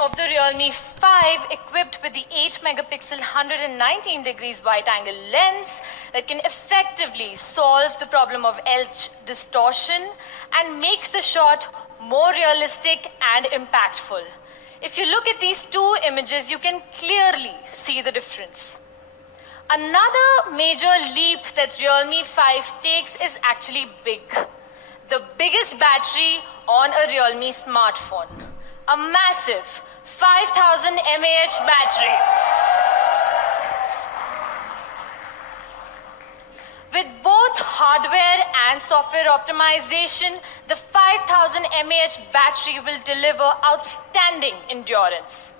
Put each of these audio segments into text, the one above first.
of the Realme 5 equipped with the 8 megapixel 119 degrees wide angle lens that can effectively solve the problem of edge distortion and make the shot more realistic and impactful. If you look at these two images, you can clearly see the difference. Another major leap that Realme 5 takes is actually big. The biggest battery on a Realme smartphone. A massive 5000 mAh battery. With both hardware and software optimization, the 5000 mAh battery will deliver outstanding endurance.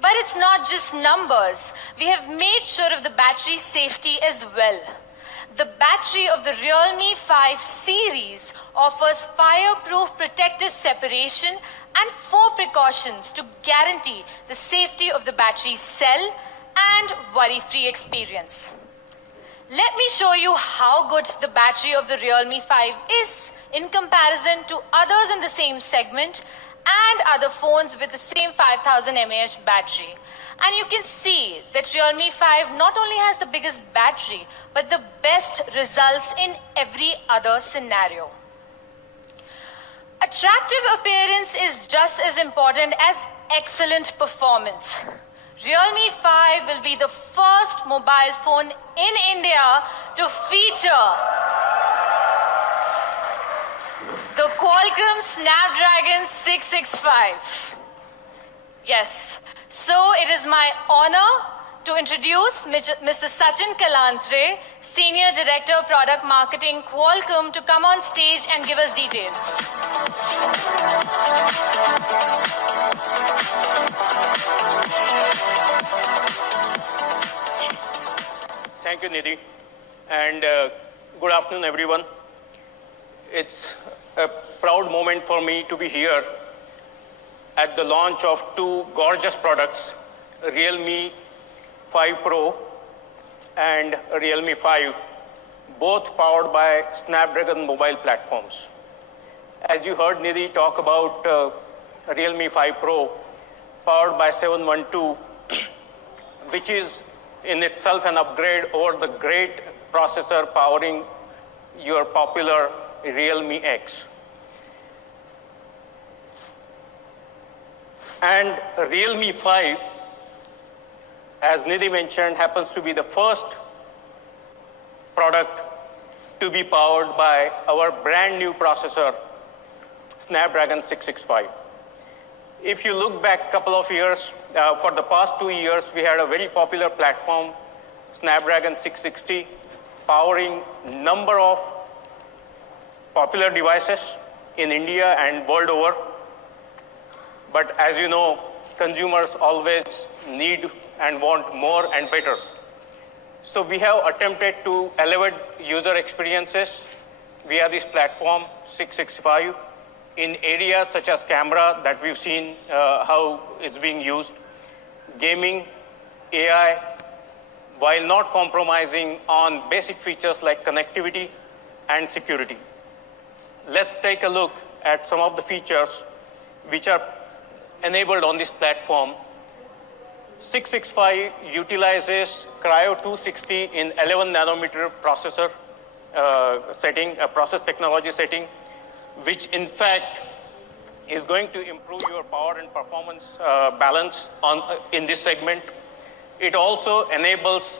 But it's not just numbers. We have made sure of the battery safety as well. The battery of the Realme 5 series offers fireproof protective separation and 4 precautions to guarantee the safety of the battery cell and worry-free experience. Let me show you how good the battery of the Realme 5 is in comparison to others in the same segment and other phones with the same 5000 mAh battery. And you can see that Realme 5 not only has the biggest battery, but the best results in every other scenario. Attractive appearance is just as important as excellent performance. Realme 5 will be the first mobile phone in India to feature the Qualcomm Snapdragon 665. Yes. So it is my honor to introduce Mr. Sachin Kalantre, Senior Director of Product Marketing, Qualcomm, to come on stage and give us details. Thank you, Nidhi. And good afternoon, everyone. It's a proud moment for me to be here at the launch of two gorgeous products, Realme 5 Pro and Realme 5, both powered by Snapdragon mobile platforms. As you heard Nidhi talk about Realme 5 Pro, powered by 712, which is in itself an upgrade over the great processor powering your popular Realme X. And Realme 5, as Nidhi mentioned, happens to be the first product to be powered by our brand new processor, Snapdragon 665. If you look back a couple of years, for the past 2 years, we had a very popular platform, Snapdragon 660, powering number of popular devices in India and world over. But as you know, consumers always need and want more and better. So we have attempted to elevate user experiences via this platform, 665, in areas such as camera that we've seen how it's being used, gaming, AI, while not compromising on basic features like connectivity and security. Let's take a look at some of the features which are enabled on this platform. 665 utilizes Cryo 260 in 11 nanometer processor setting, a process technology setting, which in fact is going to improve your power and performance balance in this segment. It also enables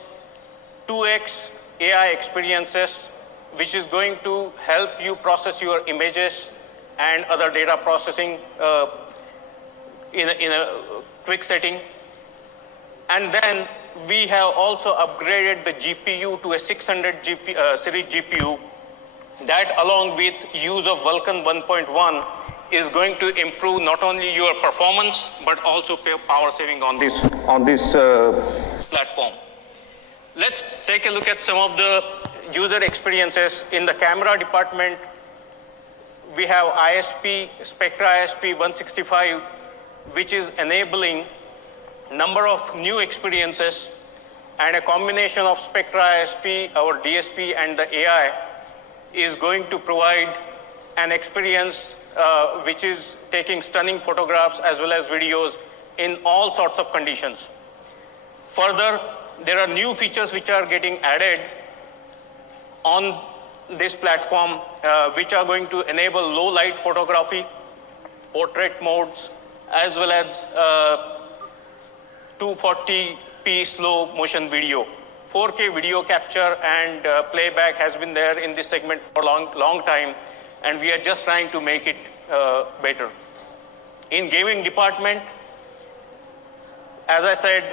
2x AI experiences, which is going to help you process your images and other data processing in a quick setting. And then we have also upgraded the GPU to a 600 series GPU that, along with use of Vulkan 1.1, is going to improve not only your performance but also power saving on this platform. Let's take a look at some of the user experiences. In the camera department, we have ISP, Spectra ISP 165, which is enabling number of new experiences, and a combination of Spectra ISP, our DSP, and the AI is going to provide an experience which is taking stunning photographs as well as videos in all sorts of conditions. Further, there are new features which are getting added on this platform, which are going to enable low light photography, portrait modes, as well as 240p slow motion video. 4K video capture and playback has been there in this segment for a long time, and we are just trying to make it better. In gaming department, as I said,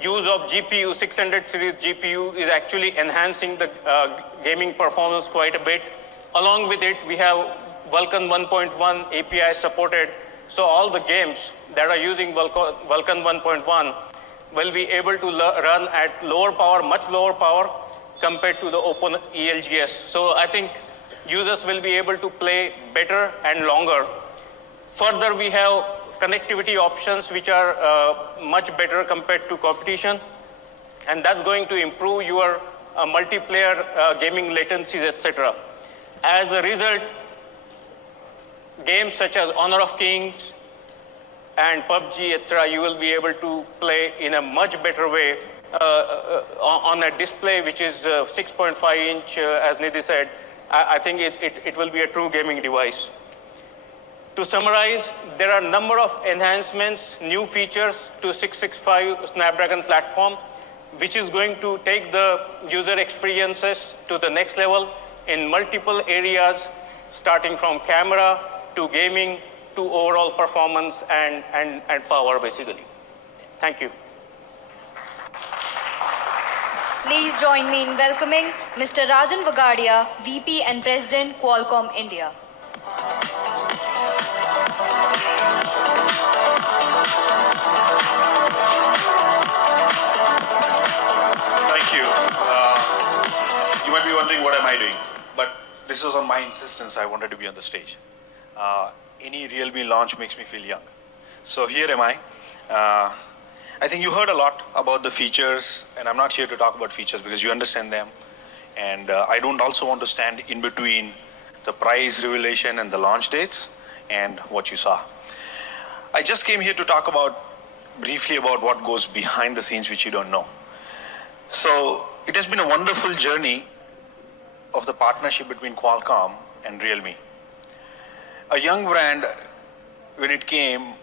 use of GPU, 600 series GPU is actually enhancing the gaming performance quite a bit. Along with it, we have Vulkan 1.1 API supported, so all the games that are using Vulkan 1.1 will be able to run at lower power, much lower power compared to the open ELGS. So I think users will be able to play better and longer. Further, we have connectivity options which are much better compared to competition, and that's going to improve your multiplayer gaming latencies, etc. As a result, games such as Honor of Kings and PUBG, etc., you will be able to play in a much better way on a display which is 6.5 inch, as Nidhi said. I think it will be a true gaming device. To summarize, there are a number of enhancements, new features to 665 Snapdragon platform, which is going to take the user experiences to the next level in multiple areas, starting from camera to gaming to overall performance and power, basically. Thank you. Please join me in welcoming Mr. Rajan Vagadia, VP and President, Qualcomm India. Thank you. You might be wondering what am I doing, but this was on my insistence. I wanted to be on the stage. Any Realme launch makes me feel young. So here am I. I think you heard a lot about the features, and I'm not here to talk about features because you understand them. And I don't also want to stand in between the price revelation and the launch dates and what you saw. I just came here to talk briefly about what goes behind the scenes which you don't know. So it has been a wonderful journey of the partnership between Qualcomm and Realme. A young brand, when it came,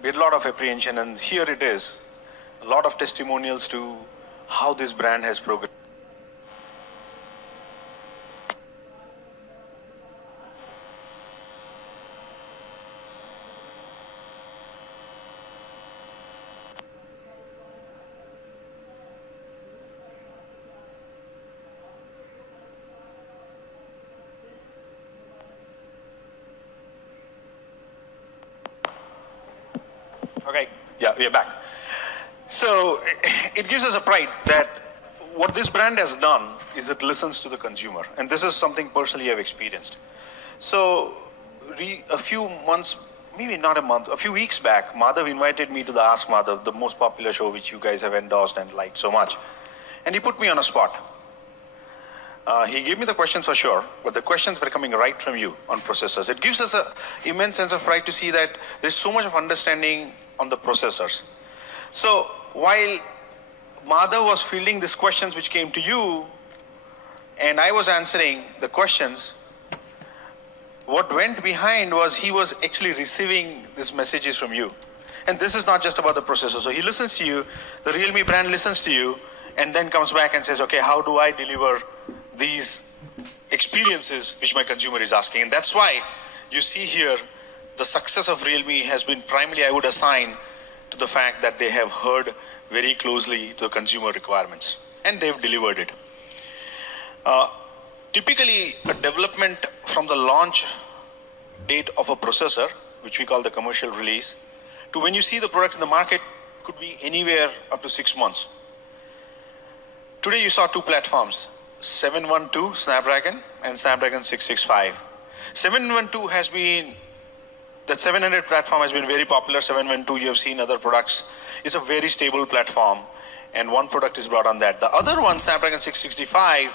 we had a lot of apprehension, and here it is, a lot of testimonials to how this brand has progressed. Okay, yeah, we are back. So it gives us a pride that what this brand has done is it listens to the consumer. And this is something personally I've experienced. So a few months, maybe not a month, a few weeks back, Madhav invited me to the Ask Madhav, the most popular show which you guys have endorsed and liked so much. And he put me on a spot. He gave me the questions for sure, but the questions were coming right from you on processors. It gives us an immense sense of pride to see that there's so much of understanding on the processors. So while Madhav was fielding these questions which came to you, and I was answering the questions, what went behind was he was actually receiving these messages from you. And this is not just about the processor. So he listens to you, the Realme brand listens to you, and then comes back and says, okay, how do I deliver these experiences which my consumer is asking? And that's why you see here the success of Realme has been primarily, I would assign, to the fact that they have heard very closely to the consumer requirements, and they've delivered it. Typically, a development from the launch date of a processor, which we call the commercial release, to when you see the product in the market could be anywhere up to 6 months. Today you saw two platforms, 712 Snapdragon and Snapdragon 665. 712 has been, that 700 platform has been very popular. 712, you have seen other products. It's a very stable platform, and one product is brought on that. The other one, Snapdragon 665,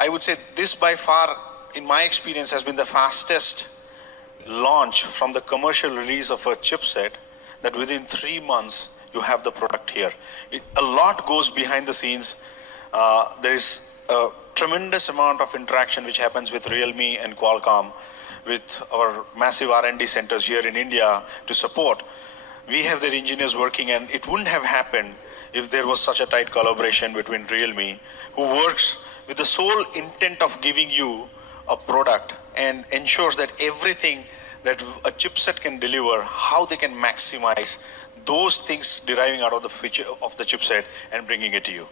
I would say this by far in my experience, has been the fastest launch from the commercial release of a chipset, that within 3 months, you have the product here. A lot goes behind the scenes. There is a tremendous amount of interaction which happens with Realme and Qualcomm, with our massive R&D centers here in India to support. We have their engineers working, and it wouldn't have happened if there was such a tight collaboration between Realme, who works with the sole intent of giving you a product and ensures that everything that a chipset can deliver, how they can maximize those things deriving out of the feature of the chipset and bringing it to you.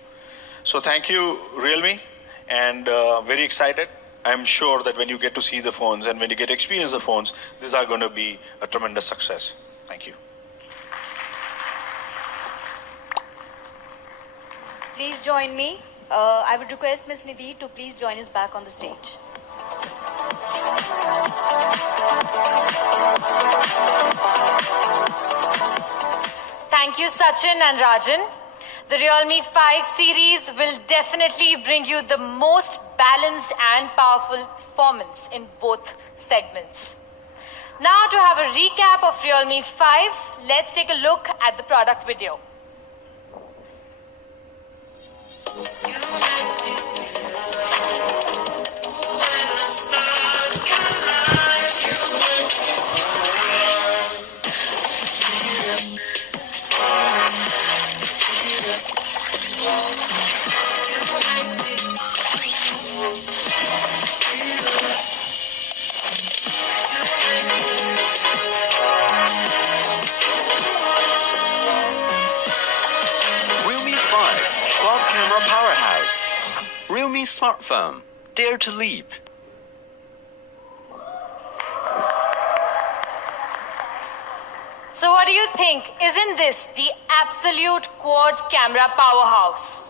So thank you, Realme, and very excited. I'm sure that when you get to see the phones and when you get to experience the phones, these are going to be a tremendous success. Thank you. Please join me. I would request Ms. Nidhi to please join us back on the stage. Thank you, Sachin and Rajan. The Realme 5 series will definitely bring you the most balanced and powerful performance in both segments. Now, to have a recap of Realme 5, let's take a look at the product video. Realme 5, 12-camera powerhouse. Realme smartphone, dare to leap. So what do you think? Isn't this the absolute quad camera powerhouse?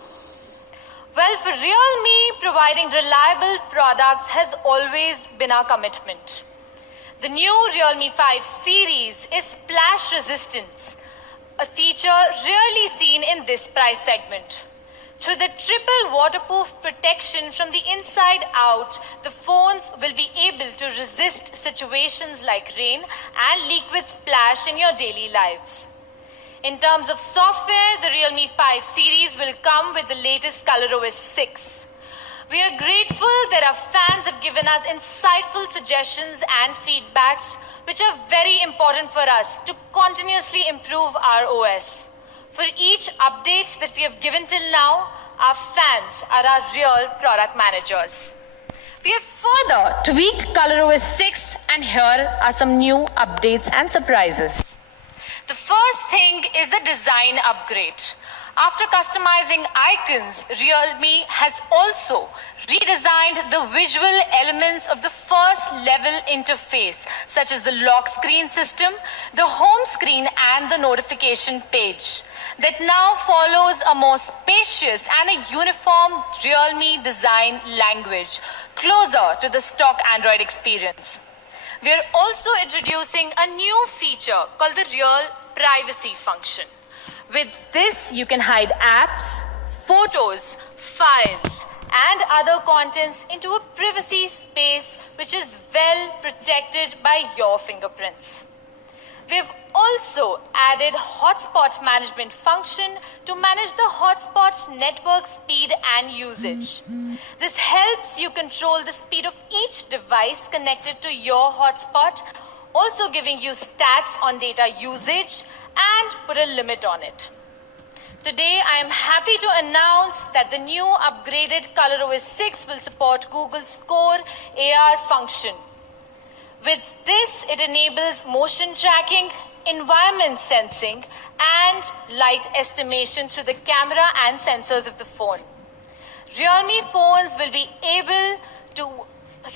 Well, for Realme, providing reliable products has always been our commitment. The new Realme 5 series is splash resistant, a feature rarely seen in this price segment. Through the triple waterproof protection from the inside out, the phones will be able to resist situations like rain and liquid splash in your daily lives. In terms of software, the Realme 5 series will come with the latest ColorOS 6. We are grateful that our fans have given us insightful suggestions and feedbacks, which are very important for us to continuously improve our OS. For each update that we have given till now, our fans are our real product managers. We have further tweaked ColorOS 6, and here are some new updates and surprises. The first thing is the design upgrade. After customizing icons, Realme has also redesigned the visual elements of the first level interface, such as the lock screen system, the home screen, and the notification page. That now follows a more spacious and a uniform Realme design language, closer to the stock Android experience. We are also introducing a new feature called the Real Privacy function. With this, you can hide apps, photos, files, and other contents into a privacy space which is well protected by your fingerprints. We've also added hotspot management function to manage the hotspot network speed and usage. This helps you control the speed of each device connected to your hotspot, also giving you stats on data usage and put a limit on it. Today, I am happy to announce that the new upgraded ColorOS 6 will support Google's core AR function. With this, it enables motion tracking, environment sensing, and light estimation through the camera and sensors of the phone. Realme phones will be able to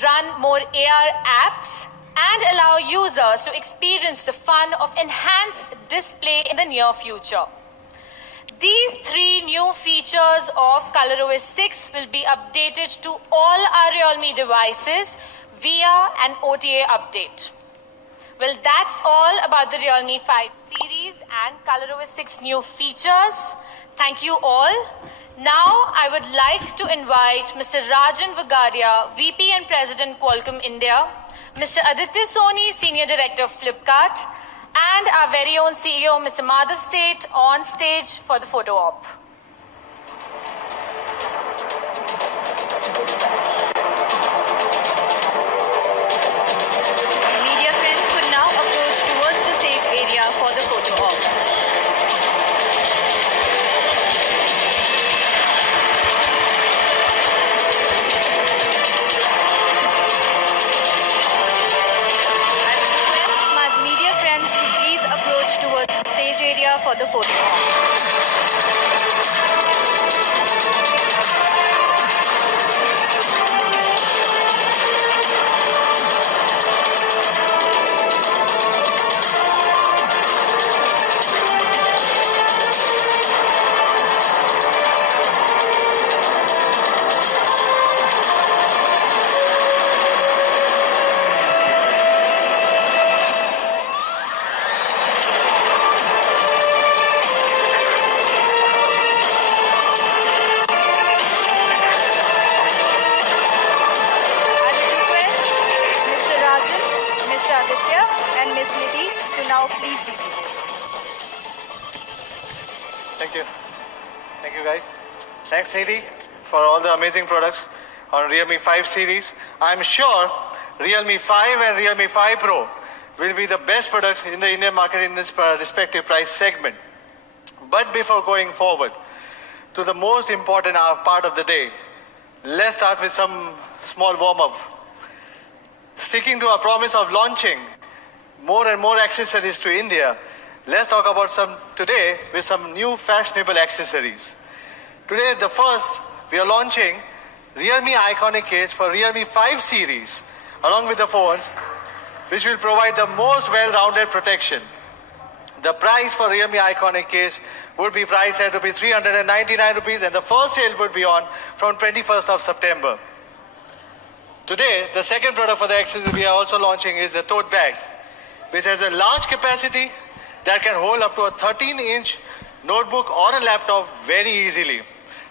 run more AR apps and allow users to experience the fun of enhanced display in the near future. These 3 new features of ColorOS 6 will be updated to all our Realme devices via an OTA update. Well, that's all about the Realme 5 series and ColorOS 6 new features. Thank you all. Now, I would like to invite Mr. Rajan Vagadia, VP and President, Qualcomm India, Mr. Aditya Soni, Senior Director of Flipkart, and our very own CEO, Mr. Madhav State, on stage for the photo op. Media friends could now approach towards the stage area for the photo op. Towards the stage area for the photo op. And Ms. Nidhi to now please be seated. Thank you. Thank you guys. Thanks Nidhi for all the amazing products on Realme 5 series. I'm sure Realme 5 and Realme 5 Pro will be the best products in the Indian market in this respective price segment. But before going forward to the most important part of the day, let's start with some small warm-up. Sticking to our promise of launching more and more accessories to India, let's talk about some today with some new fashionable accessories. Today, the first, we are launching Realme Iconic Case for Realme 5 series, along with the phones, which will provide the most well-rounded protection. The price for Realme Iconic Case would be priced at ₹399, and the first sale would be on from 21st of September. Today, the second product for the accessory we are also launching is the tote bag, which has a large capacity that can hold up to a 13-inch notebook or a laptop very easily.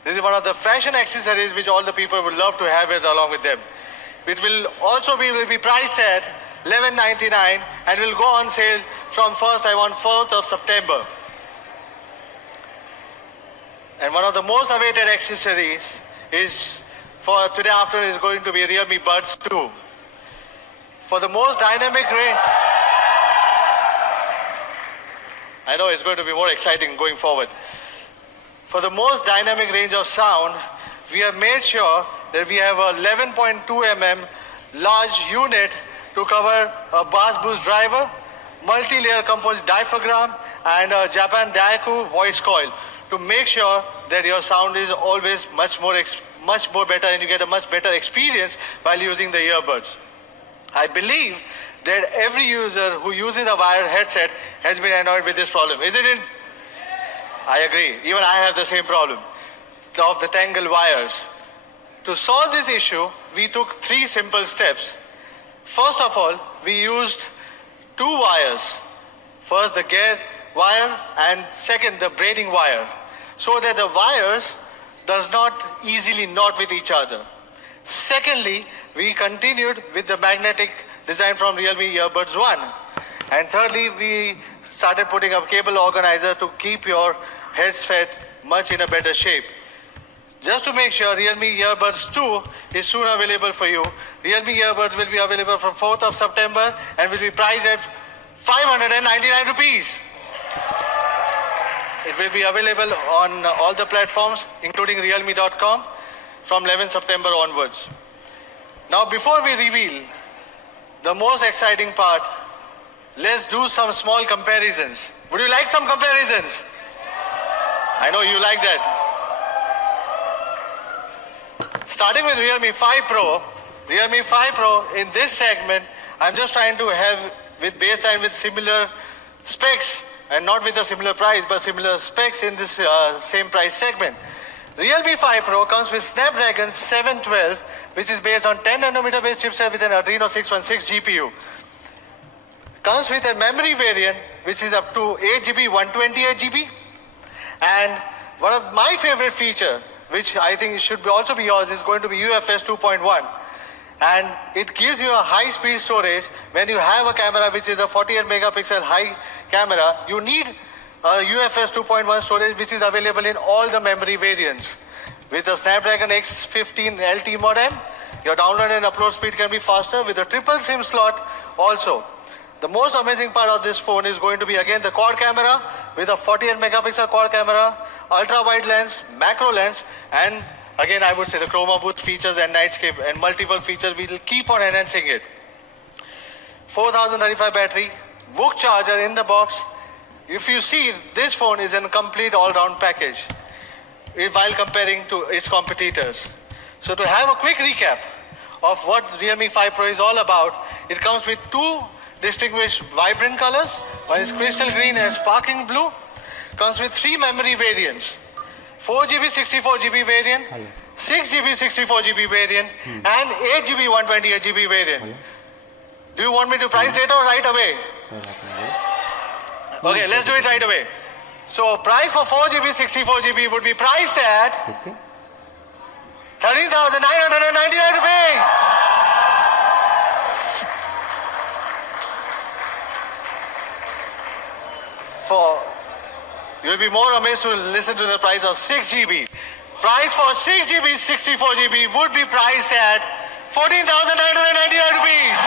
This is one of the fashion accessories which all the people would love to have it along with them. It will also be priced at $1199 and will go on sale from 4th of September. And one of the most awaited accessories is for today afternoon is going to be Realme Buds 2. For the most dynamic range, I know it's going to be more exciting going forward. For the most dynamic range of sound, we have made sure that we have a 11.2 mm large unit to cover a bass boost driver, multi-layer composite diaphragm, and a Japan Daiku voice coil to make sure that your sound is always much more better and you get a much better experience while using the earbuds. I believe that every user who uses a wired headset has been annoyed with this problem, isn't it? I agree. Even I have the same problem of the tangled wires. To solve this issue, we took 3 simple steps. First of all, we used 2 wires. First, the gear wire, and second, the braiding wire, so that the wires does not easily knot with each other. Secondly, we continued with the magnetic design from Realme Earbuds 1. And thirdly, we started putting a cable organizer to keep your headset much in a better shape. Just to make sure, Realme Earbuds 2 is soon available for you. Realme Earbuds will be available from 4th of September and will be priced at ₹599. It will be available on all the platforms, including realme.com, from 11 September onwards. Now, before we reveal the most exciting part, let's do some small comparisons. Would you like some comparisons? I know you like that. Starting with Realme 5 Pro. Realme 5 Pro, in this segment, I'm just trying to have with baseline with similar specs, and not with a similar price, but similar specs in this same price segment. Realme 5 Pro comes with Snapdragon 712, which is based on 10 nanometer based chipset with an Adreno 616 GPU. Comes with a memory variant, which is up to 8GB, 128GB. And one of my favorite feature, which I think should also be yours, is going to be UFS 2.1. And it gives you a high-speed storage. When you have a camera which is a 48 megapixel high camera, you need a UFS 2.1 storage which is available in all the memory variants. With a Snapdragon X15 LT modem, your download and upload speed can be faster with a triple SIM slot also. The most amazing part of this phone is going to be again the quad camera with a 48 megapixel quad camera, ultra wide lens, macro lens, and again I would say the chroma booth features and nightscape and multiple features. We will keep on enhancing it. 4035 battery, book charger in the box. If you see, this phone is a complete all-round package while comparing to its competitors. So to have a quick recap of what Realme 5 Pro is all about, it comes with two distinguished vibrant colors. One is crystal green and sparkling blue. Comes with 3 memory variants. 4GB 64GB variant, 6GB 64GB variant, and 8GB 128GB variant. Do you want me to price data right away? Okay, let's do it right away. So price for 4GB 64GB would be priced at 13,999 rupees. You'll be more amazed to listen to the price of 6GB. Price for 6GB 64GB would be priced at 14,999 rupees.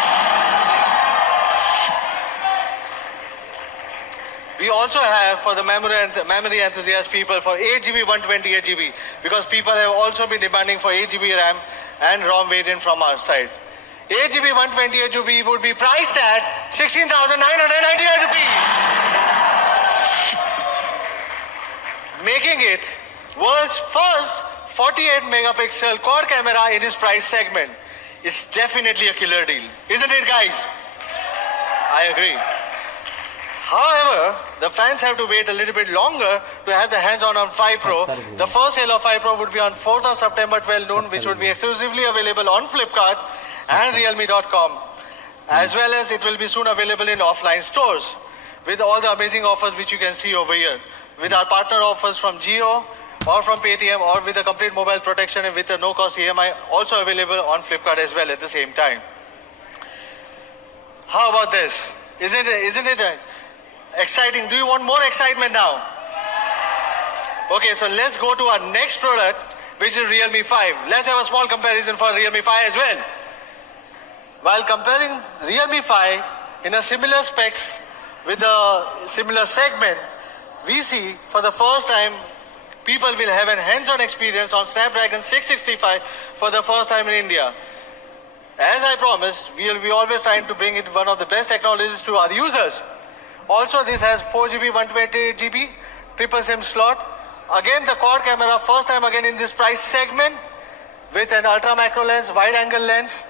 We also have for the memory enthusiast people for 8GB 128GB, because people have also been demanding for 8GB RAM and ROM variant from our side. 8GB 128GB would be priced at 16,999 rupees. Making it world's first 48 megapixel quad camera in its price segment. It's definitely a killer deal, isn't it, guys? I agree. However, the fans have to wait a little bit longer to have the hands-on on 5 Pro. The first sale of 5 Pro would be on 4th of September 12 noon, which would be exclusively available on Flipkart and Realme.com. As well as it will be soon available in offline stores with all the amazing offers which you can see over here. With our partner offers from Jio or from Paytm, or with a complete mobile protection and with a no-cost EMI also available on Flipkart as well at the same time. How about this? Isn't it exciting? Do you want more excitement now? Okay, so let's go to our next product, which is Realme 5. Let's have a small comparison for Realme 5 as well. While comparing Realme 5 in a similar specs with a similar segment, we see for the first time people will have a hands-on experience on Snapdragon 665 for the first time in India. As I promised, we will be always trying to bring it one of the best technologies to our users. Also, this has 4GB 128GB triple SIM slot. Again, the quad camera, first time again in this price segment, with an ultra macro lens, wide angle lens,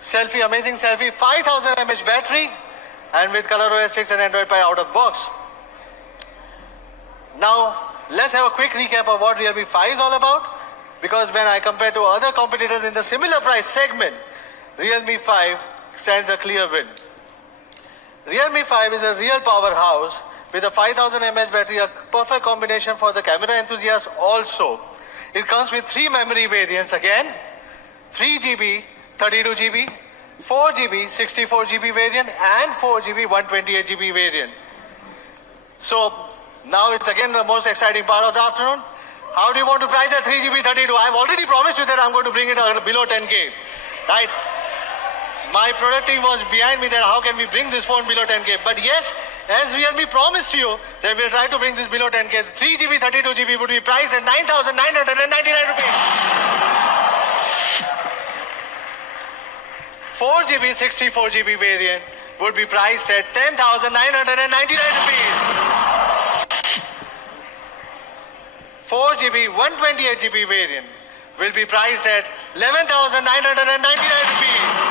selfie, amazing selfie, 5000 mAh battery, and with ColorOS 6 and Android Pie out of box. Now, let's have a quick recap of what Realme 5 is all about, because when I compare to other competitors in the similar price segment, Realme 5 stands a clear win. Realme 5 is a real powerhouse with a 5000 mAh battery, a perfect combination for the camera enthusiast also. It comes with 3 memory variants again, 3GB, 32GB, 4GB, 64GB variant, and 4GB, 128GB variant. So, now it's again the most exciting part of the afternoon. How do you want to price at 3GB 32? I've already promised you that I'm going to bring it below 10K, right? My product team was behind me that how can we bring this phone below 10K? But yes, as Realme promised you, that we'll try to bring this below 10K. 3GB 32GB would be priced at 9,999 rupees. 4GB 64GB variant would be priced at 10,999 rupees. 4GB 128GB variant will be priced at 11,999 rupees.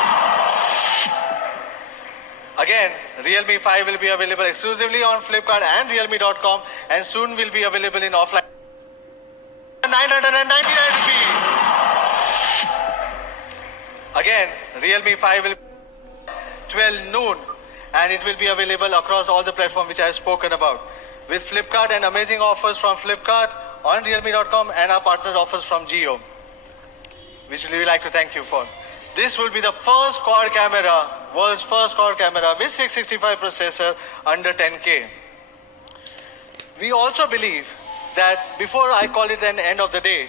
Again, Realme 5 will be available exclusively on Flipkart and Realme.com, and soon will be available in offline. 999 rupees. Again, Realme 5 will be 12 noon, and it will be available across all the platforms which I have spoken about. With Flipkart and amazing offers from Flipkart, on realme.com and our partner offers from Jio, which we would like to thank you for. This will be the first quad camera, world's first quad camera with 665 processor under 10K. We also believe that before I call it an end of the day,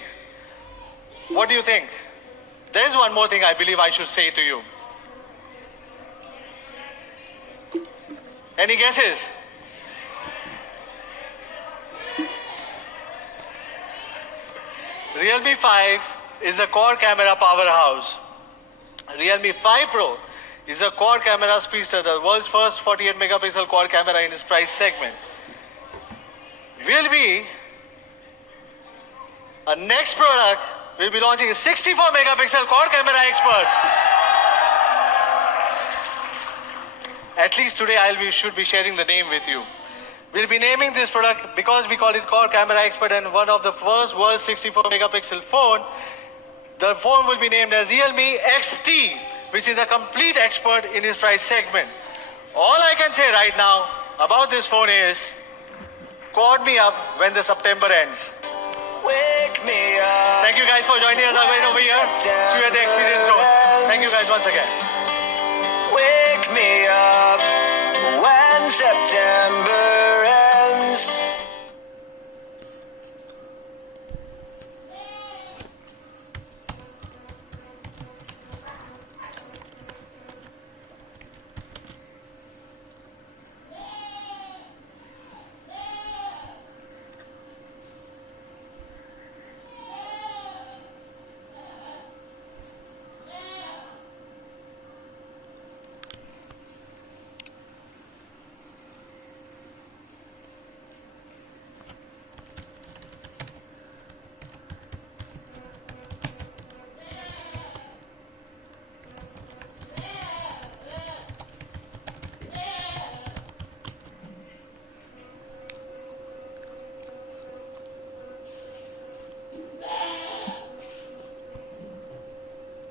what do you think? There's one more thing I believe I should say to you. Any guesses? Realme 5 is a quad camera powerhouse. Realme 5 Pro is a quad camera speedster, the world's first 48 megapixel quad camera in its price segment. Will be a next product. We'll be launching a 64 megapixel quad camera expert. At least today should be sharing the name with you. We'll be naming this product because we call it quad camera expert and one of the first world's 64 megapixel phone. The phone will be named as Realme XT, which is a complete expert in its price segment. All I can say right now about this phone is, call me up when the September ends. Wake me up. Thank you guys for joining us again over here. See you at the Experience Zone. Thank you guys once again.